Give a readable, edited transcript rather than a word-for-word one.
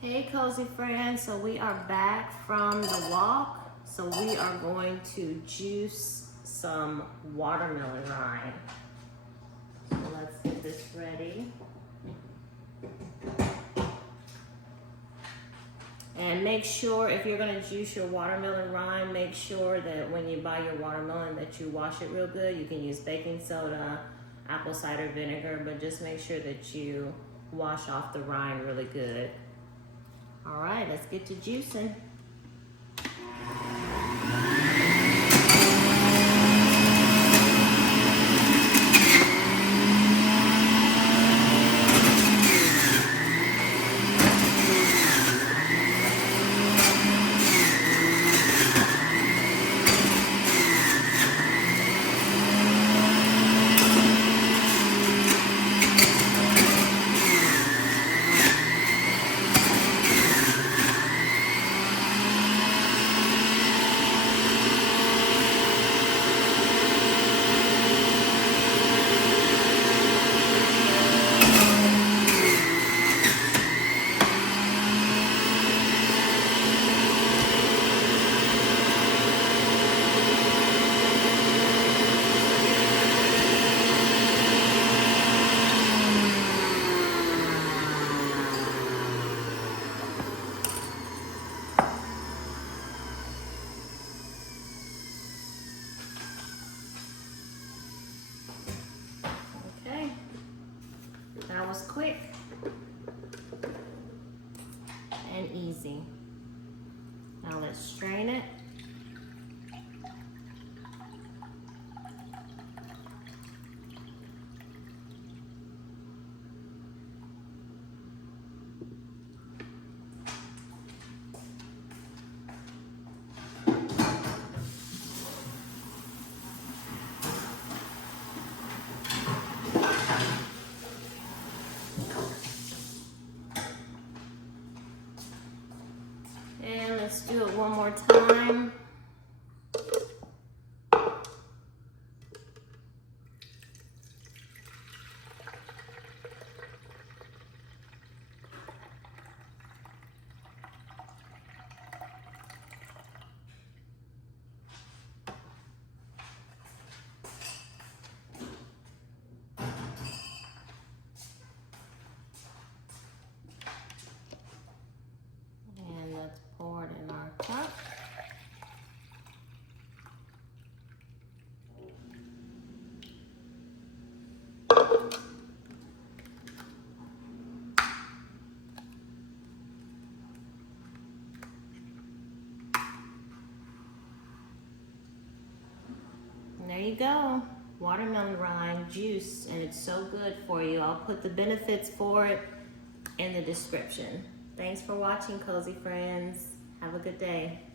Hey cozy friends, so we are back from the walk. So we are going to juice some watermelon rind. So let's get this ready. And make sure, if you're gonna juice your watermelon rind, make sure that when you buy your watermelon that you wash it real good. You can use baking soda, apple cider vinegar, but just make sure that you wash off the rind really good. All right, let's get to juicing. That was quick and easy. Now let's strain it. And let's do it one more time. Pour it in our cup. And there you go, watermelon rind juice, and it's so good for you. I'll put the benefits for it in the description. Thanks for watching, cozy friends. Have a good day.